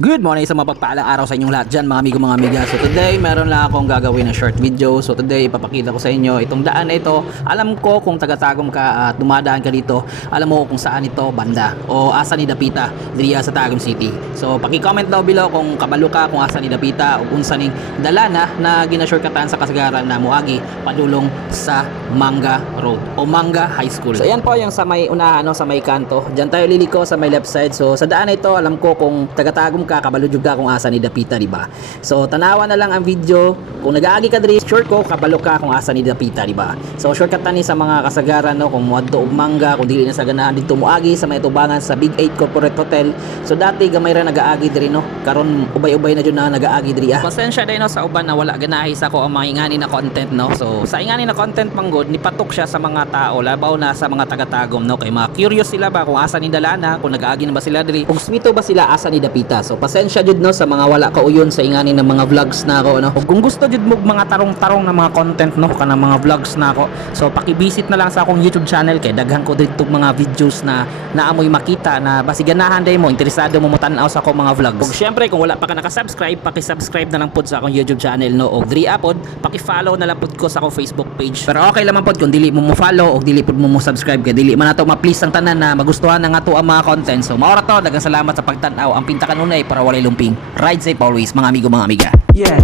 Good morning sa mapagpalang araw sa inyong lahat dyan mga amigo mga amiga. So today meron lang akong gagawin na short video. So today ipapakita ko sa inyo itong daan na ito. Alam ko kung taga-Tagum ka at dumadaan ka dito, alam mo kung saan ito banda o asa ni Dapita diriya sa Tagum City. So paki-comment daw below kung kabalo ka kung asa ni Dapita o kung saan dalana na gina-shortcutan sa kasagaran na muagi padulong sa Manga Road o Manga High School. So ayan po yung sa may unahan, no, sa may kanto. Diyan tayo liliko sa may left side. So sa daan na ito, alam ko kung taga-Tagum ka, kabalo jud ka kung asa ni Dapita, di ba? So tanawa na lang ang video. Kung nag-aagi ka diri, sure ko kabalo ka kung asa ni Dapita, di ba? So shortcut ni sa mga kasagaran, no, kung moadto og Manga, kung dili na sa ganahan dito moagi sa may tubangan sa Big 8 Corporate Hotel. So dati gamay ra nag-aagi diri, no. Karon ubay-ubay na jud na nag-aagi diri. Pasensya day, no, sa uban na wala ganahi sa ko ang mga ingani na content, no. So sa ingani na content manggod nipatok siya sa mga tao, labaw na sa mga taga-Tagum, no, kay mga curious sila ba kung asa ni dalana, kung nag-aagi na ba sila diri, kung swito ba sila asa ni Dapita. So pasensya jud, no, sa mga wala kauyon sa ingani ng mga vlogs na ako, no. Kung gusto jud mo mga tarong-tarong na mga content, no, kanang mga vlogs na ako, so paki-visit na lang sa akong YouTube channel kay daghan ko dito mga videos na naamoy makita na basiganahan day mo, interesado mo tan-aw sa akong mga vlogs. Kung syempre kung wala pa ka naka-subscribe, paki-subscribe na lang pod sa akong YouTube channel, no, og diri apod paki-follow na lang pod ko sa akong Facebook page. Pero okay lang man pod kung dili mo mo-follow o dili pod mo mo-subscribe kay dili man nato ma-please ang tanan na magustuhan na nga to ang mga content. So maura to, daghang salamat sa pagtan-aw. Ang pinta kanunay para walay lumping. Ride safe always mga amigo mga amiga. Yeah.